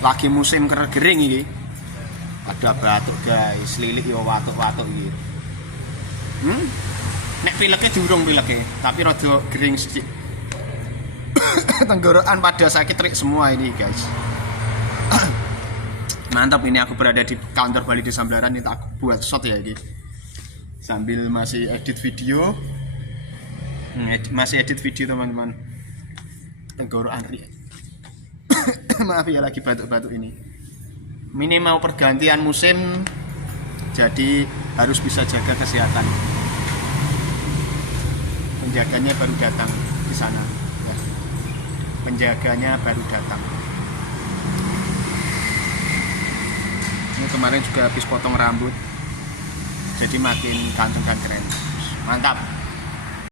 lagi musim kering ini. Ada batuk guys, lilik yo watuk-watuk iki. Nek pileknya durung pileknya, tapi rada gering sedikit. Tenggorokan pada sakit terik semua ini guys. Mantap, ini aku berada di kantor Bali Desa Sambraran, ini aku buat shot ya ini. Sambil masih edit video. Masih edit video teman-teman. Tenggorokan ri. Maaf ya lagi batuk-batuk ini. Minimal pergantian musim, jadi harus bisa jaga kesehatan. Penjaganya baru datang di sana. Penjaganya baru datang. Ini kemarin juga habis potong rambut, jadi makin ganteng dan keren. Mantap.